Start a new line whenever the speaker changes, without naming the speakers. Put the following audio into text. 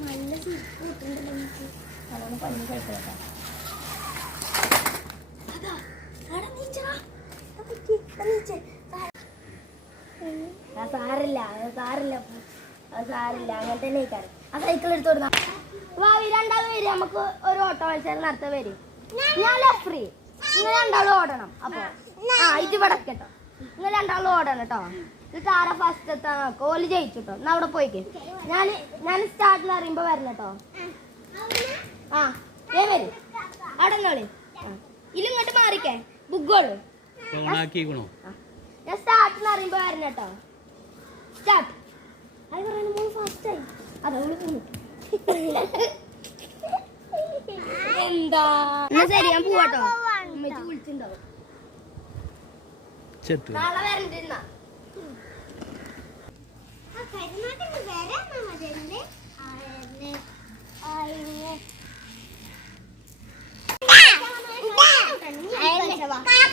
നല്ല സിപ്പ് കിട്ടുന്നുണ്ടല്ലോ എനിക്ക് അതാണ് പഞ്ഞി കഴിക്കാം സാറില്ല സാറില്ല അത് സാറില്ല അങ്ങനെ തന്നെ ഇരിക്കാറ്. ആ സൈക്കിൾ എടുത്ത് കൊടുക്കാം വാവി രണ്ടാളും വരും. നമുക്ക് ഒരു ഓട്ടോ മത്സരം നടത്താൻ വരും. ഞാൻ ലഫ്രി നിങ്ങൾ രണ്ടാളും ഓടണം. അപ്പൊ ആ ഇത് ഇവിടെ കേട്ടോ നിങ്ങൾ രണ്ടാളും ഓടണം കേട്ടോ. ഇത് ആരാ ഫസ്റ്റ് എത്താൻ നോക്കും. ഓൽ ജയിച്ചു കേട്ടോ എന്നാ അവിടെ പോയിക്കേ. ഞാൻ ഞാൻ സ്റ്റാർട്ട് എന്ന് പറയുമ്പോ വരണം കേട്ടോ. ആ ഏ വരും. അവിടെ നിന്നോളി ഇതിലിങ്ങോട്ട് മാറിക്കേ. ബുക്കുള്ളൂ ഞാൻ സ്റ്റാർട്ട് എന്ന് പറയുമ്പോ വരണം കേട്ടോ. സ്റ്റാർട്ട് ഇഷ്ടമായി അതോട് എന്താ ശരി ഞാൻ പോവാട്ടോ ഉമ്മച്ചി വിളിച്ചിണ്ടാവും നാളെ വരണ്ടിരുന്ന
ആ